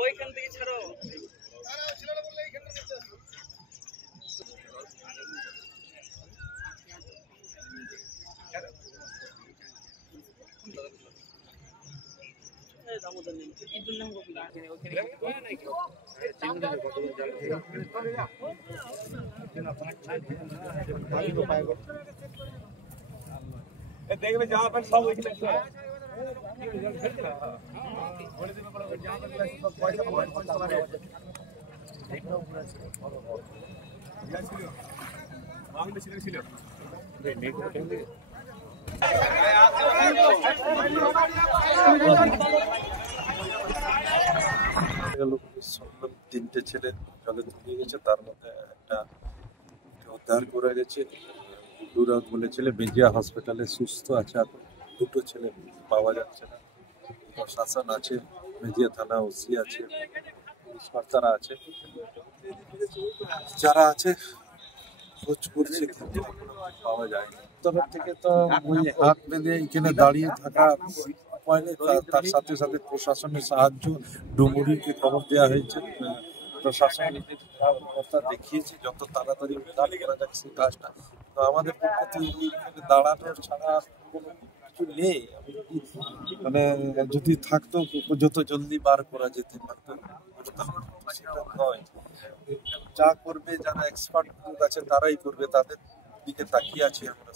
ওইখান থেকে ছাড়ো। দেখবে জামা প্যান্ট সব ওইখানে তিনটে ছেলে জলে তলিয়ে গেছে, তার মধ্যে একটা উদ্ধার করা গেছে। দুরাত বলে ছেলে বেজিয়া হসপিটালে সুস্থ আছে, এখন দুটো ছেলে পাওয়া যাচ্ছে না। প্রশাসন আছে, বেজিয়া থানা ওসি আছে, পুলিশ কর্তারা আছে, যারা আছে খোঁজ করছে, কিন্তু পাওয়া যায়নি। তরফ থেকে তো ওই হাত বেঁধে এখানে দাঁড়িয়ে থাকা উপায় নেই, তার সাথে সাথে প্রশাসনের সাহায্য ডুমুরিকে খবর দেওয়া হয়েছে। প্রশাসন কথা দেখিয়েছে যত তাড়াতাড়ি উদ্ধার করা যাক সেই কাজটা। তো আমাদের পক্ষে তো এইখানে দাঁড়ানোর ছাড়া কোনো কিছু নেই। মানে যদি থাকতো যত জলদি বার করা যেতে পারতো, সেটা নয়। যা করবে যারা এক্সপার্ট লোক আছে তারাই করবে, তাদের দিকে তাকিয়ে আছি আমরা।